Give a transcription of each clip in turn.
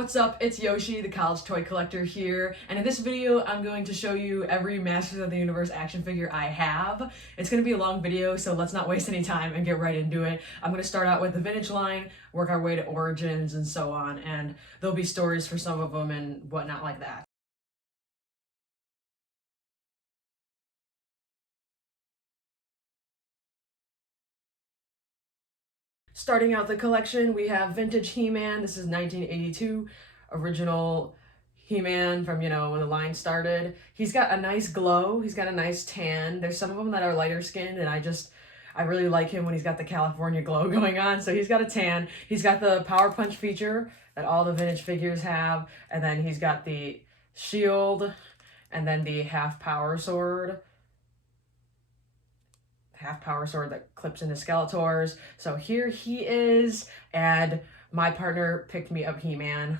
What's up? It's Yoshi, the college toy collector here, and in this video I'm going to show you every Masters of the Universe action figure I have. It's going to be a long video, so let's not waste any time and get right into it. I'm going to start out with the vintage line, work our way to origins and so on, and there'll be stories for some of them and whatnot like that. Starting out the collection, we have vintage He-Man. This is 1982, original He-Man from, when the line started. He's got a nice glow. He's got a nice tan. There's some of them that are lighter skinned, and I really like him when he's got the California glow going on. So he's got a tan. He's got the Power Punch feature that all the vintage figures have, and then he's got the shield, and then the half power sword that clips into Skeletors. So here he is, and my partner picked me up He-Man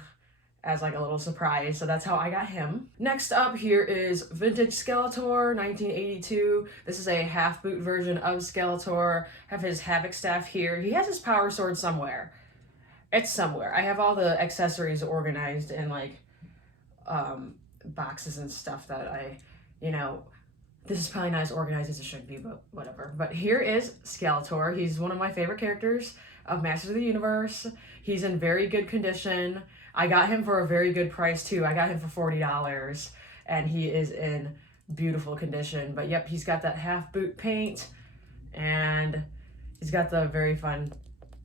as like a little surprise, so that's how I got him. Next up here is vintage Skeletor, 1982. This is a half boot version of Skeletor. Have his Havoc staff here. He has his power sword somewhere. It's somewhere. I have all the accessories organized in like boxes and stuff that this is probably not as organized as it should be, but whatever. But here is Skeletor. He's one of my favorite characters of Masters of the Universe. He's in very good condition. I got him for a very good price too. I got him for $40, and he is in beautiful condition. But yep, he's got that half boot paint, and he's got the very fun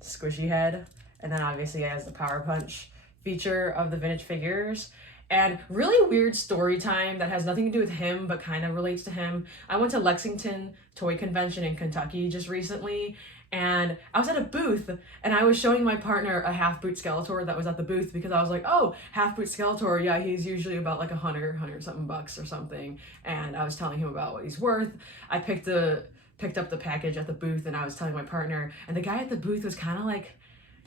squishy head. And then obviously he has the Power Punch feature of the vintage figures. And really weird story time that has nothing to do with him, but kind of relates to him. I went to Lexington Toy Convention in Kentucky just recently, and I was at a booth, and I was showing my partner a half-boot Skeletor that was at the booth, because I was like, oh, half-boot Skeletor, yeah, he's usually about like $100 something bucks or something, and I was telling him about what he's worth. I picked up the package at the booth, and I was telling my partner, and the guy at the booth was kind of like,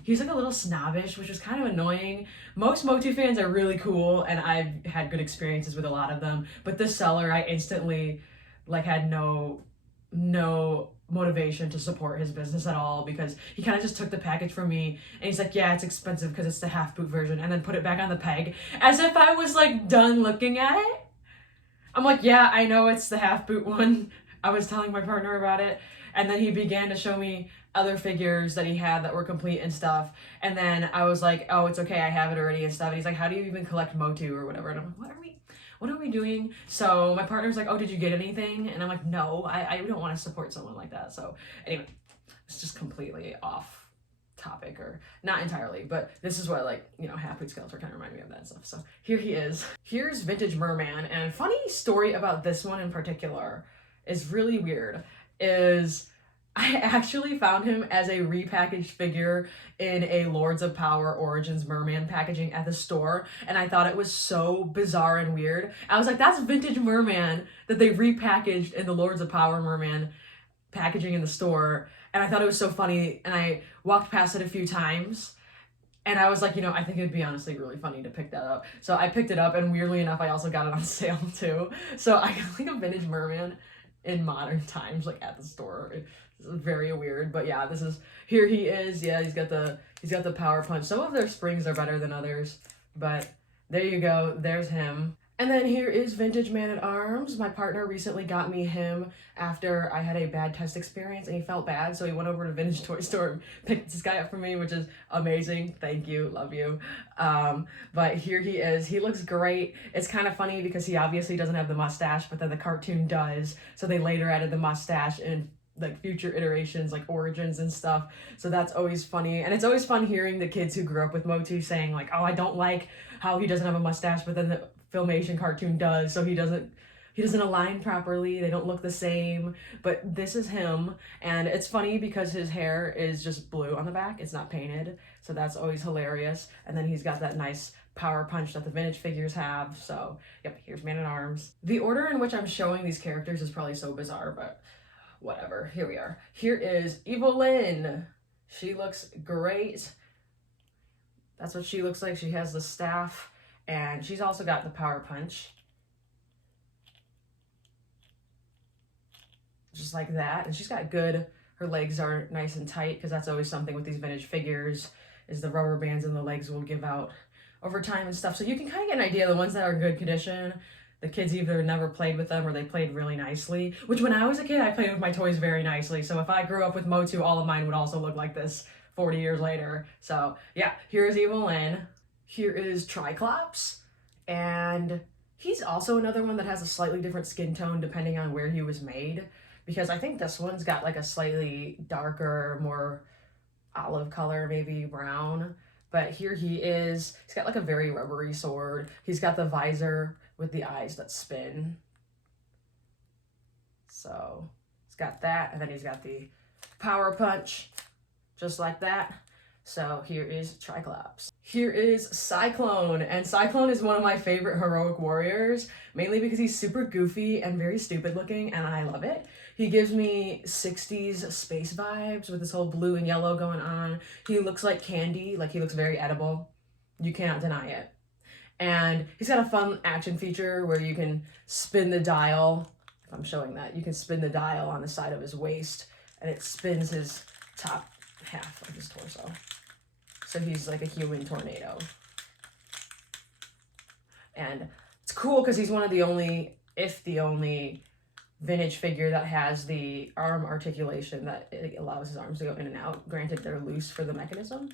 he's like a little snobbish, which is kind of annoying. Most MOTU fans are really cool, and I've had good experiences with a lot of them. But this seller, I instantly had no motivation to support his business at all, because he kind of just took the package from me, and he's like, yeah, it's expensive because it's the half boot version, and then put it back on the peg as if I was like done looking at it. I'm like, yeah, I know it's the half boot one. I was telling my partner about it, and then he began to show me other figures that he had that were complete and stuff, and then I was like, oh, it's okay, I have it already and stuff, and he's like, how do you even collect MOTU or whatever? And I'm like, what are we doing? So my partner's like, oh, did you get anything? And I'm like, no, I don't want to support someone like that. So anyway, it's just completely off topic, or not entirely, but this is what half boot Skeletor kind of remind me of that stuff. So here he is. Here's vintage Merman, and funny story about this one in particular is really weird, is I actually found him as a repackaged figure in a Lords of Power Origins Merman packaging at the store, and I thought it was so bizarre and weird. I was like, that's vintage Merman that they repackaged in the Lords of Power Merman packaging in the store, and I thought it was so funny, and I walked past it a few times, and I was like, I think it'd be honestly really funny to pick that up. So I picked it up, and weirdly enough, I also got it on sale too. So I got like a vintage Merman in modern times, like at the store. It's very weird, but yeah, here he is. Yeah, he's got the Power Punch. Some of their springs are better than others, but there you go, there's him. And then here is vintage Man-at-Arms. My partner recently got me him after I had a bad test experience, and he felt bad, so he went over to Vintage Toy Store and picked this guy up for me, which is amazing. Thank you, love you. But here he is. He looks great. It's kind of funny because he obviously doesn't have the mustache, but then the cartoon does, so they later added the mustache in like future iterations, like Origins and stuff. So that's always funny, and it's always fun hearing the kids who grew up with MOTU saying like, oh, I don't like how he doesn't have a mustache, but then the Filmation cartoon does, so he doesn't align properly, they don't look the same. But this is him, and it's funny because his hair is just blue on the back, it's not painted, so that's always hilarious. And then he's got that nice Power Punch that the vintage figures have. So yep, here's Man-at-Arms. The order in which I'm showing these characters is probably so bizarre, but whatever, here we are. Here is Evelyn. She looks great. That's what she looks like. She has the staff, and she's also got the Power Punch. Just like that. And she's got her legs are nice and tight, because that's always something with these vintage figures, is the rubber bands in the legs will give out over time and stuff. So you can kind of get an idea of the ones that are in good condition. The kids either never played with them or they played really nicely, which when I was a kid, I played with my toys very nicely. So if I grew up with MOTU, all of mine would also look like this 40 years later. So yeah, here's Evil Lynn. Here is Triclops. And he's also another one that has a slightly different skin tone depending on where he was made. Because I think this one's got like a slightly darker, more olive color, maybe brown. But here he is. He's got like a very rubbery sword. He's got the visor with the eyes that spin. So he's got that, and then he's got the power punch, just like that. So here is Triclops. Here is Cyclone, and Cyclone is one of my favorite heroic warriors, mainly because he's super goofy and very stupid looking, and I love it. He gives me 60s space vibes with this whole blue and yellow going on. He looks like candy, like he looks very edible. You cannot deny it. And he's got a fun action feature where you can spin the dial. If I'm showing that, you can spin the dial on the side of his waist and it spins his top half of his torso. So he's like a human tornado. And it's cool because he's one of the only, if the only, vintage figure that has the arm articulation that it allows his arms to go in and out. Granted, they're loose for the mechanism.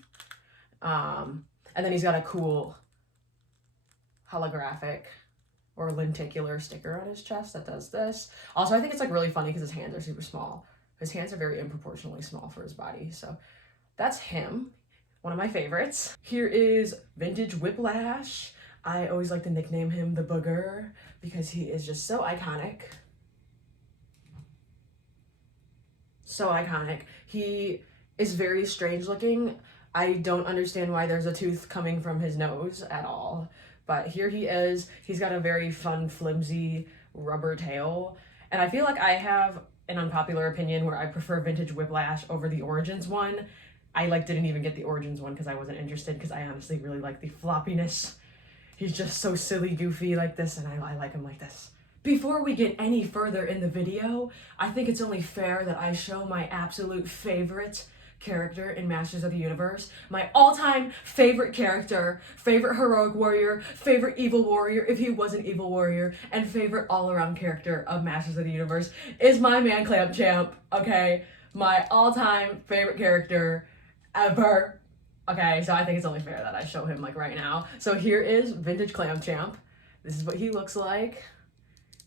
And then he's got a cool holographic or lenticular sticker on his chest that does this. Also, I think it's like really funny because his hands are super small. His hands are very unproportionally small for his body. So that's him. One of my favorites. Here is Vintage Whiplash. I always like to nickname him the Booger because he is just so iconic. So iconic. He is very strange looking. I don't understand why there's a tooth coming from his nose at all. But here he is. He's got a very fun, flimsy rubber tail. And I feel like I have an unpopular opinion where I prefer Vintage Whiplash over the Origins one. I didn't even get the Origins one because I wasn't interested because I honestly really like the floppiness. He's just so silly goofy like this, and I like him like this. Before we get any further in the video, I think it's only fair that I show my absolute favorite character in Masters of the Universe. My all-time favorite character, favorite heroic warrior, favorite evil warrior if he was an evil warrior, and favorite all-around character of Masters of the Universe is my man Clamp Champ, okay? My all-time favorite character ever. Okay, so I think it's only fair that I show him like right now. So here is Vintage Clamp Champ. This is what he looks like.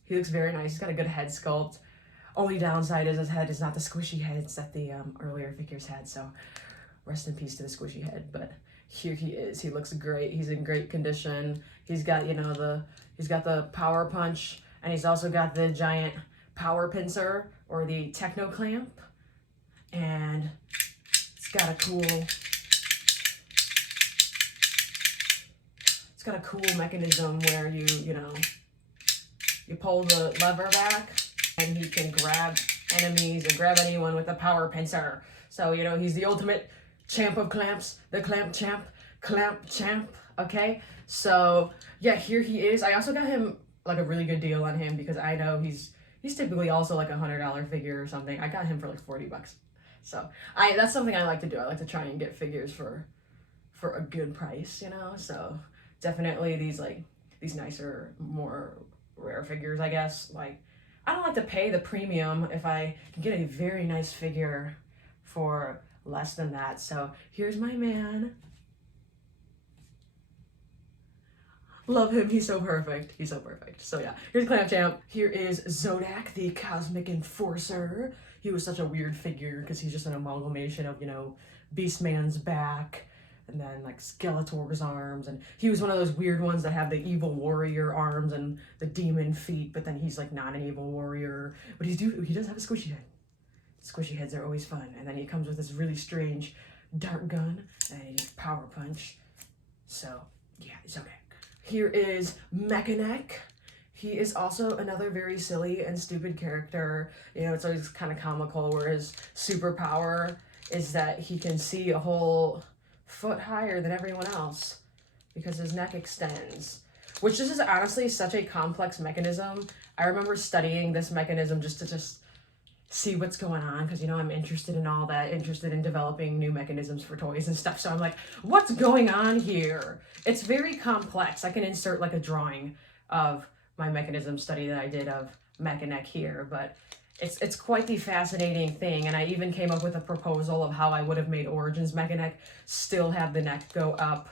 He looks very nice. He's got a good head sculpt. Only downside is his head is not the squishy heads that the earlier figures had, so rest in peace to the squishy head. But here he is. He looks great. He's in great condition. He's got, you know, he's got the power punch, and he's also got the giant power pincer or the techno clamp, and it's got a cool mechanism where you pull the lever back and he can grab enemies or grab anyone with a power pincer. So, you know, he's the ultimate champ of clamps, the clamp champ, okay? So, yeah, here he is. I also got him like a really good deal on him because I know he's typically also like $100 figure or something. I got him for like $40. So, that's something I like to do. I like to try and get figures for a good price, you know? So, definitely these nicer, more rare figures, I guess. Like, I don't like to pay the premium if I can get a very nice figure for less than that. So here's my man. Love him. He's so perfect. He's so perfect. So yeah, here's Clamp Champ. Here is Zodak, the Cosmic Enforcer. He was such a weird figure because he's just an amalgamation of, you know, Beastman's back and then like Skeletor's arms, and he was one of those weird ones that have the evil warrior arms and the demon feet, but then he's like not an evil warrior, but he does have a squishy head. Squishy heads are always fun. And then he comes with this really strange dart gun and he just power punch. So yeah, it's okay. Here is Mechanic. He is also another very silly and stupid character. You know, it's always kind of comical where his superpower is that he can see a whole foot higher than everyone else because his neck extends, which this is honestly such a complex mechanism. I remember studying this mechanism just to see what's going on, because you know I'm interested in all that, interested in developing new mechanisms for toys and stuff. So I'm like, what's going on here? It's very complex. I can insert like a drawing of my mechanism study that I did of Mech here, but it's quite the fascinating thing. And I even came up with a proposal of how I would have made Origins Mech still have the neck go up,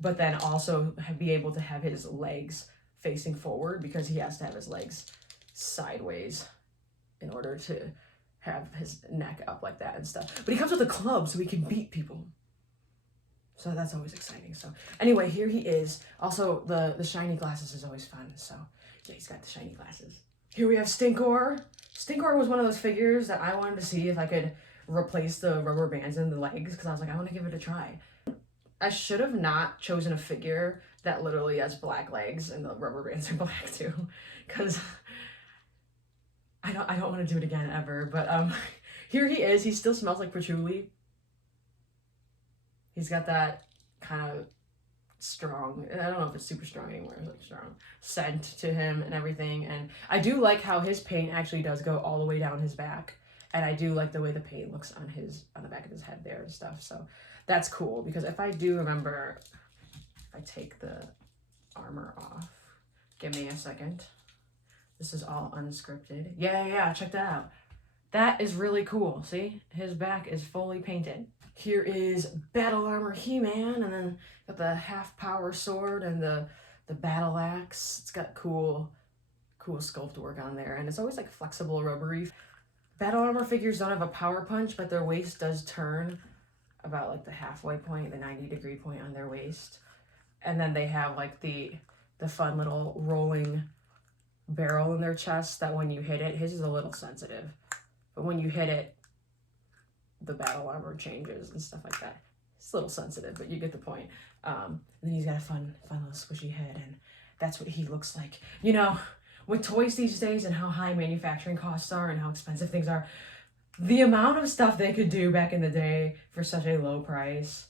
but then also be able to have his legs facing forward, because he has to have his legs sideways in order to have his neck up like that and stuff. But he comes with a club so he can beat people. So that's always exciting. So anyway, here he is. Also, the shiny glasses is always fun. So yeah, he's got the shiny glasses. Here we have Stinkor. Stinkor was one of those figures that I wanted to see if I could replace the rubber bands in the legs, because I was like, I want to give it a try. I should have not chosen a figure that literally has black legs and the rubber bands are black too, because I don't want to do it again ever. But here he is. He still smells like patchouli. He's got that kind of strong, I don't know if it's super strong anymore, it's like strong scent to him and everything. And I do like how his paint actually does go all the way down his back, and I do like the way the paint looks on the back of his head there and stuff. So that's cool, because if I do remember, if I take the armor off, give me a second. This is all unscripted. Yeah, check that out. That is really cool. See, his back is fully painted. Here is Battle Armor He-Man, and then got the half power sword and the battle axe. It's got cool sculpt work on there, and it's always like flexible, rubbery. Battle Armor figures don't have a power punch, but their waist does turn about like the halfway point, the 90-degree point on their waist. And then they have like the fun little rolling barrel in their chest that when you hit it, his is a little sensitive, but when you hit it, the battle armor changes and stuff like that. It's a little sensitive, but you get the point. And then he's got a fun little squishy head, and that's what he looks like. You know, with toys these days and how high manufacturing costs are and how expensive things are, the amount of stuff they could do back in the day for such a low price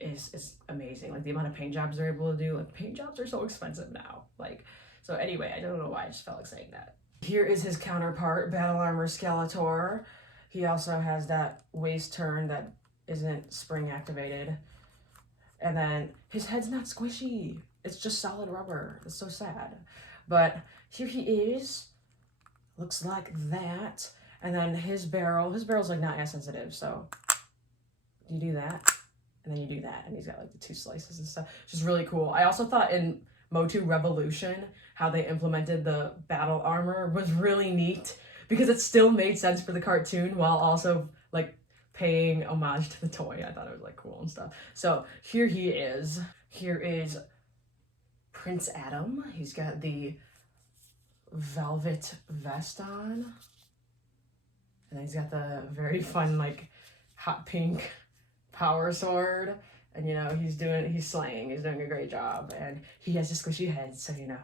is amazing. Like the amount of paint jobs they're able to do. Like paint jobs are so expensive now. Like, so anyway, I don't know why I just felt like saying that. Here is his counterpart, Battle Armor Skeletor. He also has that waist turn that isn't spring activated. And then his head's not squishy. It's just solid rubber. It's so sad. But here he is. Looks like that. And then his barrel's like not as sensitive. So you do that, and then you do that. And he's got like the two slices and stuff, which is really cool. I also thought in MOTU Revolution, how they implemented the battle armor was really neat, because it still made sense for the cartoon while also like paying homage to the toy. I thought it was like cool and stuff. So here he is. Here is Prince Adam. He's got the velvet vest on. And he's got the very fun like hot pink power sword. And you know, he's slaying. He's doing a great job. And he has a squishy head, so you know,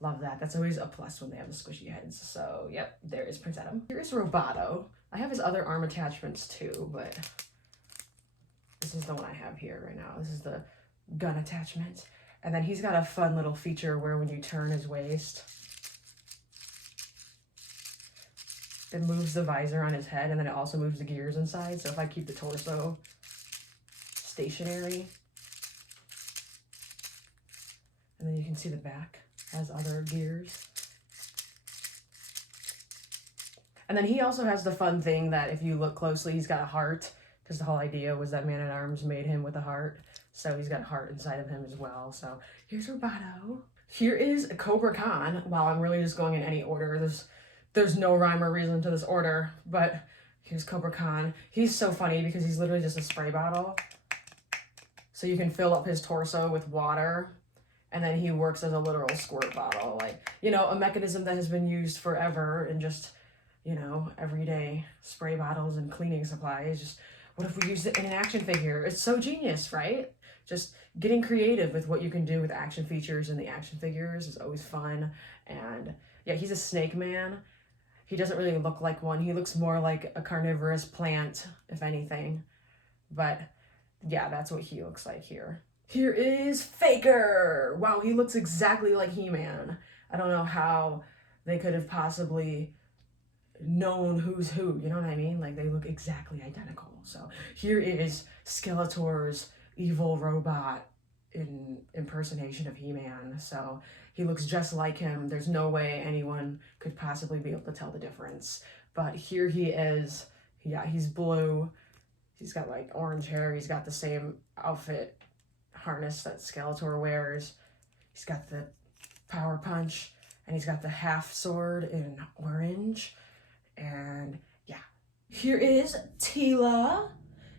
love that. That's always a plus when they have the squishy heads. So, yep, there is Prince Adam. Here is Roboto. I have his other arm attachments too, but this is the one I have here right now. This is the gun attachment. And then he's got a fun little feature where when you turn his waist, it moves the visor on his head, and then it also moves the gears inside. So if I keep the torso stationary, and then you can see the back has other gears. And then he also has the fun thing that if you look closely, he's got a heart, because the whole idea was that Man-at-Arms made him with a heart. So he's got a heart inside of him as well. So here's Roboto. Here is Cobra Khan. Wow, I'm really just going in any order. There's no rhyme or reason to this order, but here's Cobra Khan. He's so funny because he's literally just a spray bottle. So you can fill up his torso with water, and then he works as a literal squirt bottle. Like, you know, a mechanism that has been used forever in just, you know, everyday spray bottles and cleaning supplies. Just, what if we used it in an action figure? It's so genius, right? Just getting creative with what you can do with action features and the action figures is always fun. And yeah, he's a snake man. He doesn't really look like one. He looks more like a carnivorous plant, if anything. But yeah, that's what he looks like here. Here is Faker. Wow, he looks exactly like He-Man. I don't know how they could have possibly known who's who, you know what I mean? Like they look exactly identical. So here is Skeletor's evil robot in impersonation of He-Man. So he looks just like him. There's no way anyone could possibly be able to tell the difference. But here he is. Yeah, he's blue. He's got like orange hair. He's got the same outfit harness that Skeletor wears. He's got the power punch, and he's got the half sword in orange. And yeah, here is Teela.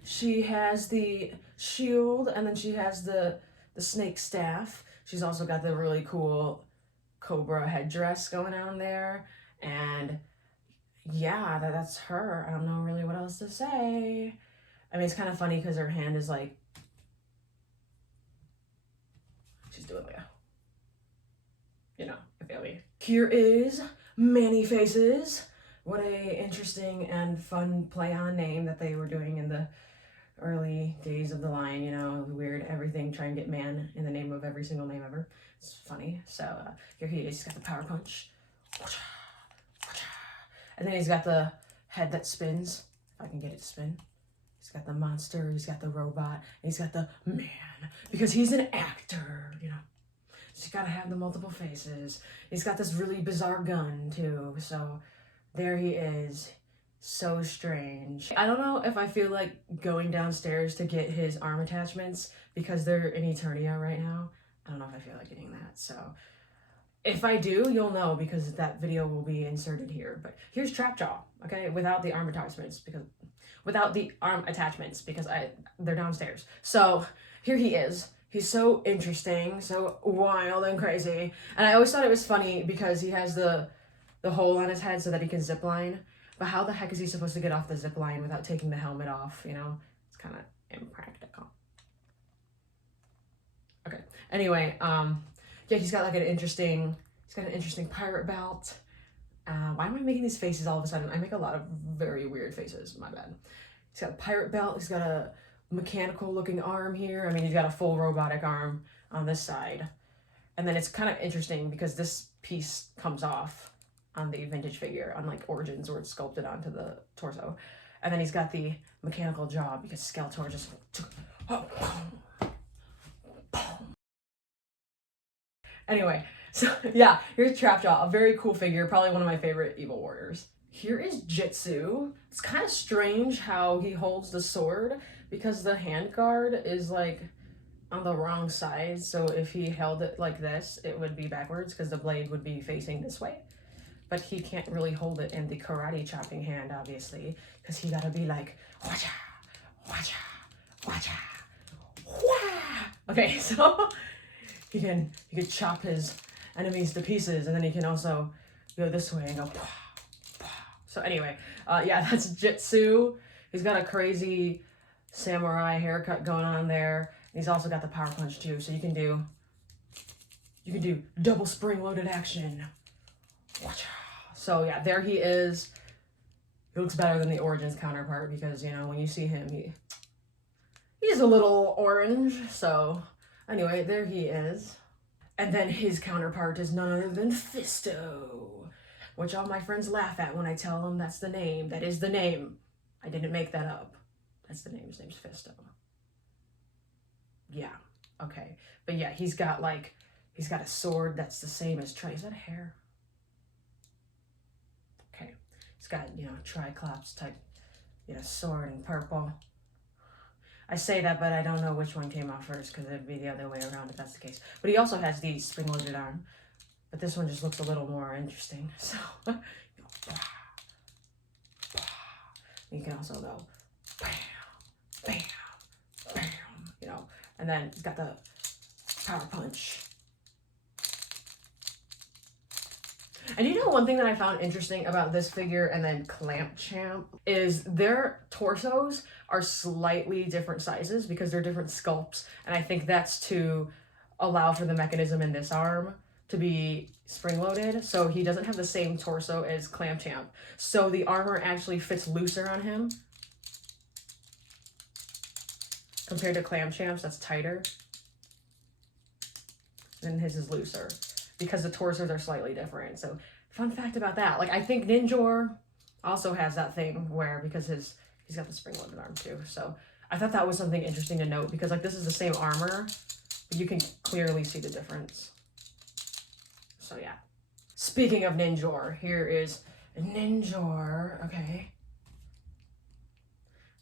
She has the shield, and then she has the snake staff. She's also got the really cool cobra headdress going on there. And yeah, that's her. I don't know really what else to say. I mean, it's kind of funny because her hand is like, she's doing like a, you know, you feel me. Here is Manny Faces. What a interesting and fun play on name that they were doing in the early days of the line, you know, weird everything, try and get man in the name of every single name ever. It's funny. So here he is, he's got the power punch. And then he's got the head that spins, if I can get it to spin. He's got the monster, he's got the robot, and he's got the man, because he's an actor, you know. So you gotta have the multiple faces. He's got this really bizarre gun too, so there he is. So strange. I don't know if I feel like going downstairs to get his arm attachments because they're in Eternia right now. I don't know if I feel like getting that, so if I do, you'll know because that video will be inserted here. But here's Trapjaw, okay, without the arm attachments because they're downstairs. So here he is. He's so interesting, so wild and crazy. And I always thought it was funny because he has the hole on his head so that he can zip line. But how the heck is he supposed to get off the zip line without taking the helmet off, you know? It's kind of impractical. Okay, anyway, yeah, he's got an interesting pirate belt. Why am I making these faces all of a sudden? I make a lot of very weird faces, my bad. He's got a pirate belt, he's got a mechanical looking arm here. I mean, he's got a full robotic arm on this side. And then it's kind of interesting because this piece comes off on the vintage figure, unlike Origins where it's sculpted onto the torso. And then he's got the mechanical jaw because Skeletor just anyway, so yeah, here's Trapjaw, a very cool figure, probably one of my favorite evil warriors. Here is Jitsu. It's kind of strange how he holds the sword because the handguard is like on the wrong side. So if he held it like this, it would be backwards because the blade would be facing this way. But he can't really hold it in the karate chopping hand, obviously, because he gotta be like, wacha, wacha, wacha, wah. Okay, so he can chop his enemies to pieces, and then he can also go this way and go, pah, pah. So anyway, yeah, that's Jitsu. He's got a crazy samurai haircut going on there. And he's also got the power punch too, so you can do double spring-loaded action. Wacha. So yeah, there he is. He looks better than the Origins counterpart because, you know, when you see him, he's a little orange. So anyway, there he is. And then his counterpart is none other than Fisto, which all my friends laugh at when I tell them that's the name. That is the name. I didn't make that up. That's the name. His name's Fisto. Yeah, okay. But yeah, he's got a sword that's the same as Is that hair? Okay. He's got, you know, Triclops type, you know, sword in purple. I say that, but I don't know which one came out first because it'd be the other way around if that's the case. But he also has the spring-loaded arm. But this one just looks a little more interesting. So, you go, you can also go, bam, bam, bam, you know. And then he's got the power punch. And you know one thing that I found interesting about this figure and then Clamp Champ is their torsos are slightly different sizes because they're different sculpts. And I think that's to allow for the mechanism in this arm to be spring-loaded. So he doesn't have the same torso as Clamp Champ. So the armor actually fits looser on him compared to Clamp Champ's, that's tighter. And his is looser because the torsos are slightly different. So fun fact about that. Like, I think Ninjor also has that thing where, because he's got the spring-loaded arm too. So I thought that was something interesting to note, because like this is the same armor, but you can clearly see the difference. So yeah. Speaking of Ninjor, here is Ninjor. Okay.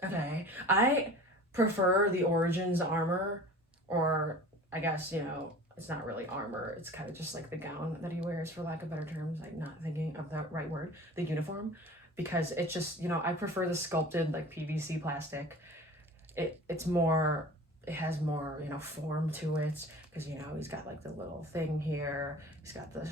Okay. I prefer the Origins armor, or I guess, you know, it's not really armor. It's kind of just like the gown that he wears, for lack of better terms. I'm not thinking of the right word. The uniform. Because it's just, you know, I prefer the sculpted like PVC plastic. It's more, it has more, you know, form to it, because, you know, he's got like the little thing here. He's got the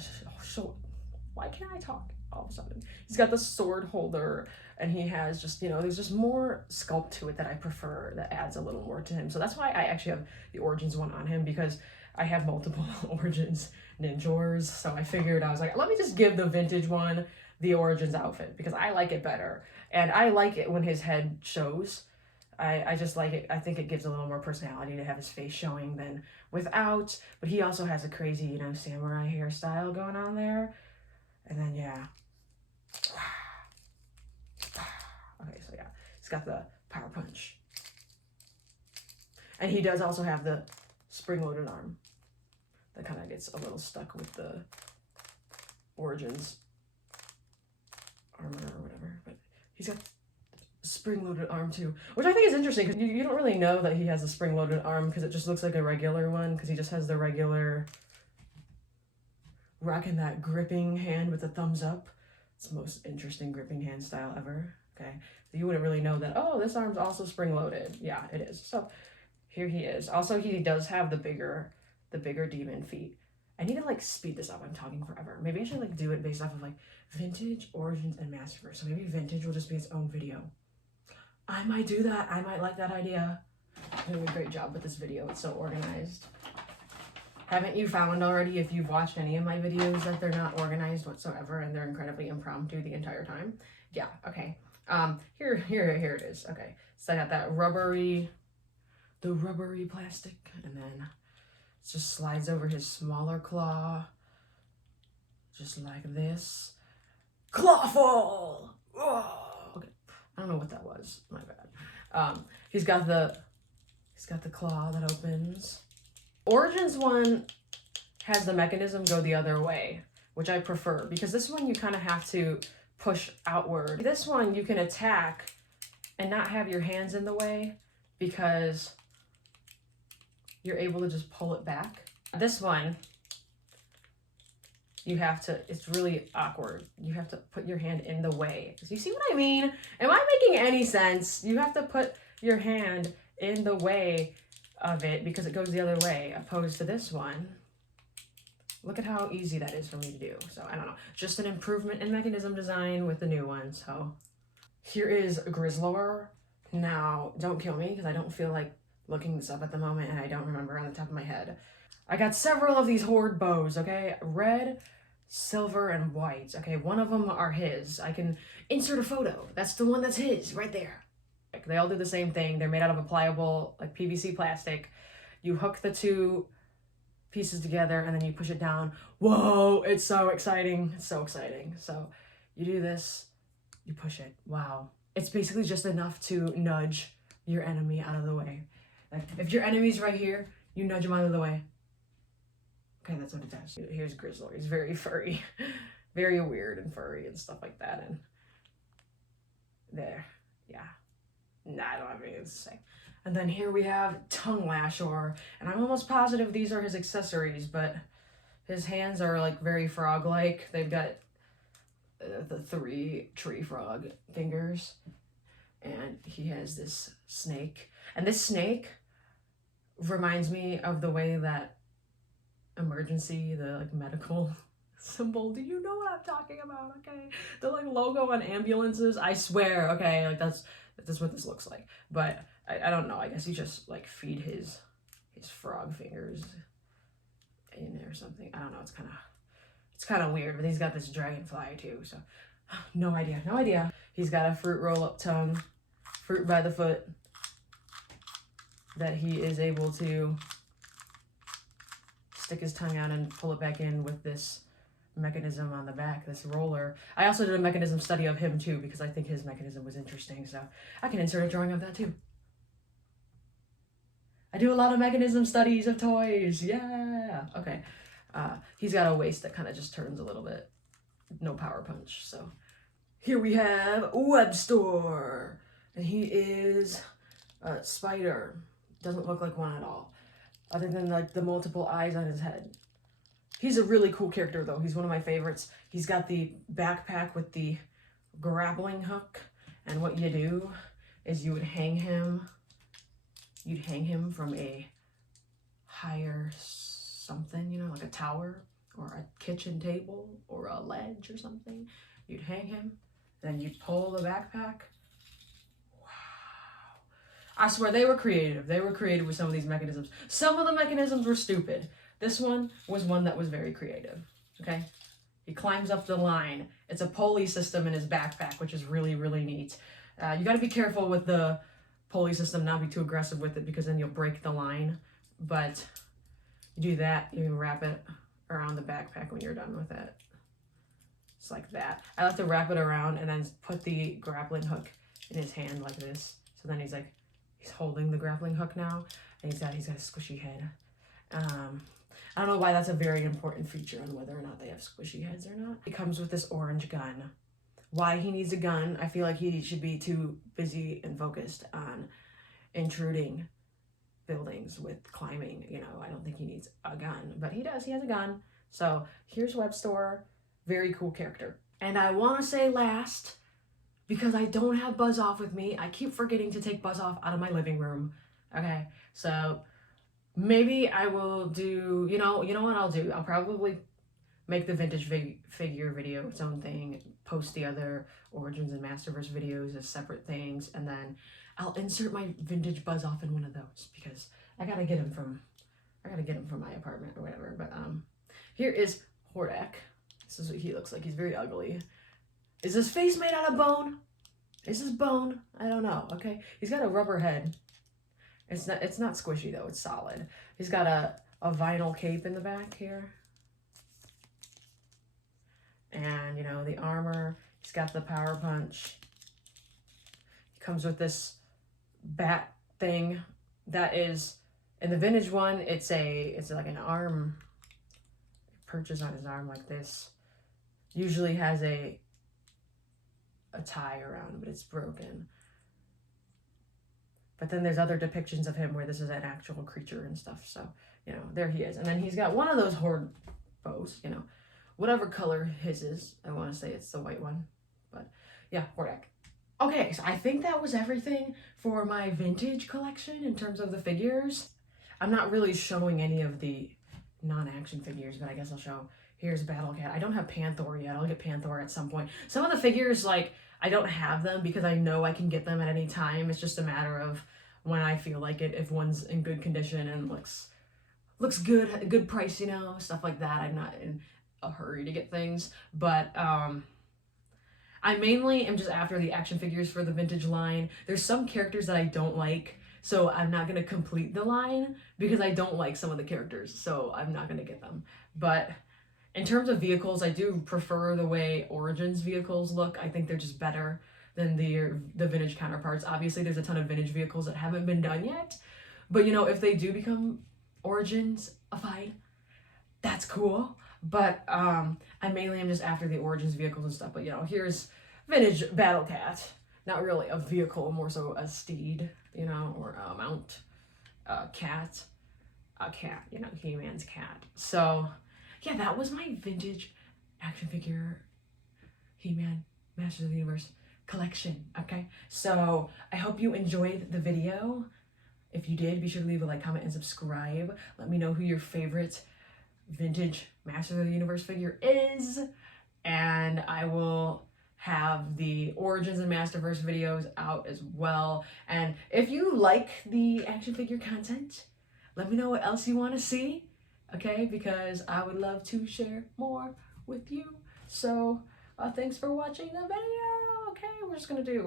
why can't I talk all of a sudden? He's got the sword holder, and he has just, you know, there's just more sculpt to it that I prefer, that adds a little more to him. So that's why I actually have the Origins one on him, because I have multiple Origins Ninjors. So I figured, I was like, let me just give the vintage one the Origins outfit, because I like it better. And I like it when his head shows. I just like it. I think it gives a little more personality to have his face showing than without. But he also has a crazy, you know, samurai hairstyle going on there. And then, yeah. Okay, so yeah. He's got the power punch. And he does also have the spring-loaded arm that kind of gets a little stuck with the Origins armor or whatever. But he's got spring-loaded arm too, which I think is interesting, because you don't really know that he has a spring-loaded arm, because it just looks like a regular one, because he just has the regular, rocking that gripping hand with the thumbs up. It's the most interesting gripping hand style ever. Okay, so you wouldn't really know that, oh, this arm's also spring-loaded. Yeah, it is. So here he is. Also, he does have the bigger demon feet. I need to like speed this up. I'm talking forever. Maybe I should like do it based off of like vintage, Origins, and Masterverse. So maybe vintage will just be its own video. I might do that. I might like that idea. I'm doing a great job with this video. It's so organized. Haven't you found already, if you've watched any of my videos, that they're not organized whatsoever, and they're incredibly impromptu the entire time? Yeah, okay. Here it is. Okay, so I got that rubbery plastic, and then it just slides over his smaller claw, just like this. Clawful! Oh! Okay, I don't know what that was. My bad. He's got the claw that opens. Origins one has the mechanism go the other way, which I prefer, because this one you kind of have to push outward. This one you can attack and not have your hands in the way, because you're able to just pull it back. This one, you have to, it's really awkward. You have to put your hand in the way. You see what I mean? Am I making any sense? You have to put your hand in the way of it, because it goes the other way, opposed to this one. Look at how easy that is for me to do. So I don't know, just an improvement in mechanism design with the new one. So here is Grizzlor. Now, don't kill me, because I don't feel like looking this up at the moment, and I don't remember on the top of my head. I got several of these horde bows, okay? Red, silver, and white. Okay, one of them are his. I can insert a photo. That's the one that's his, right there. They all do the same thing. They're made out of a pliable, like PVC plastic. You hook the two pieces together, and then you push it down. Whoa, it's so exciting. It's so exciting. So you do this, you push it. Wow. It's basically just enough to nudge your enemy out of the way. Like, if your enemy's right here, you nudge him out of the way. Okay, that's what it does. Here's Grizzlor. He's very furry. Very weird and furry and stuff like that. And there. Yeah. Nah, I don't have anything to say. And then here we have Tongue Lashor. And I'm almost positive these are his accessories, but his hands are like very frog-like. They've got the 3 tree frog fingers. And he has this snake. And this snake reminds me of the way that Emergency, the like medical symbol, do you know what I'm talking about? Okay, the like logo on ambulances, I swear. Okay, like that's what this looks like. But I don't know, I guess you just like feed his frog fingers in there or something. I don't know, it's kind of weird. But he's got this dragonfly too, so no idea. He's got a fruit roll-up tongue, fruit by the foot, that he is able to stick his tongue out and pull it back in with this mechanism on the back, this roller. I also did a mechanism study of him too because I think his mechanism was interesting, so I can insert a drawing of that too. I do a lot of mechanism studies of toys, yeah! Okay, he's got a waist that kind of just turns a little bit. No power punch, so. Here we have Webstore, and he is a spider. Doesn't look like one at all, other than like the multiple eyes on his head. He's a really cool character though. He's one of my favorites. He's got the backpack with the grappling hook, and what you do is you would hang him. You'd hang him from a higher something, you know, like a tower or a kitchen table or a ledge or something. You'd hang him, then you'd pull the backpack. Wow. I swear they were creative. They were creative with some of these mechanisms. Some of the mechanisms were stupid. This one was one that was very creative, okay? He climbs up the line. It's a pulley system in his backpack, which is really, really neat. You gotta be careful with the pulley system, not be too aggressive with it because then you'll break the line. But you do that, you can wrap it around the backpack when you're done with it. It's like that. I like to wrap it around and then put the grappling hook in his hand like this. So then he's holding the grappling hook now, and he's got a squishy head. I don't know why that's a very important feature on whether or not they have squishy heads or not. He comes with this orange gun. Why he needs a gun, I feel like he should be too busy and focused on intruding buildings with climbing. You know, I don't think he needs a gun, but he does. He has a gun. So here's Webstore. Very cool character. And I want to say last, because I don't have Buzz Off with me, I keep forgetting to take Buzz Off out of my living room. Okay, so maybe I will do, you know what I'll do? I'll probably make the vintage figure video its own thing, post the other Origins and Masterverse videos as separate things, and then I'll insert my vintage Buzz Off in one of those because I gotta get him from my apartment or whatever. But here is Hordak. This is what he looks like. He's very ugly. Is his face made out of bone? Is this bone? I don't know. Okay, he's got a rubber head. It's not squishy though. It's solid. He's got a vinyl cape in the back here. And, you know, the armor, he's got the power punch. He comes with this bat thing that is, in the vintage one, it's like an arm, it perches on his arm like this. Usually has a tie around, but it's broken. But then there's other depictions of him where this is an actual creature and stuff. So, you know, there he is. And then he's got one of those horde bows, you know, whatever color his is. I want to say it's the white one, but yeah, Hordak. Okay, so I think that was everything for my vintage collection in terms of the figures. I'm not really showing any of the non-action figures, but I guess I'll show. Here's Battle Cat. I don't have Panther yet. I'll get Panther at some point. Some of the figures, like, I don't have them because I know I can get them at any time. It's just a matter of when I feel like it, if one's in good condition and looks good, a good price, you know, stuff like that. I'm not in a hurry to get things, but I mainly am just after the action figures for the vintage line. There's some characters that I don't like, so I'm not going to complete the line because I don't like some of the characters, so I'm not going to get them. But in terms of vehicles, I do prefer the way Origins vehicles look. I think they're just better than the vintage counterparts. Obviously, there's a ton of vintage vehicles that haven't been done yet, but you know, if they do become Origins-ified, that's cool. But I mainly am just after the Origins vehicles and stuff. But you know, here's vintage Battle Cat. Not really a vehicle, more so a steed, you know, or a mount, a cat, you know, He-Man's cat. So yeah, that was my vintage action figure He-Man Masters of the Universe collection, okay? So I hope you enjoyed the video. If you did, be sure to leave a like, comment, and subscribe. Let me know who your favorite vintage Masters of the Universe figure is, and I will have the Origins and Masterverse videos out as well. And if you like the action figure content, let me know what else you want to see, okay? Because I would love to share more with you. So thanks for watching the video. Okay, we're just gonna do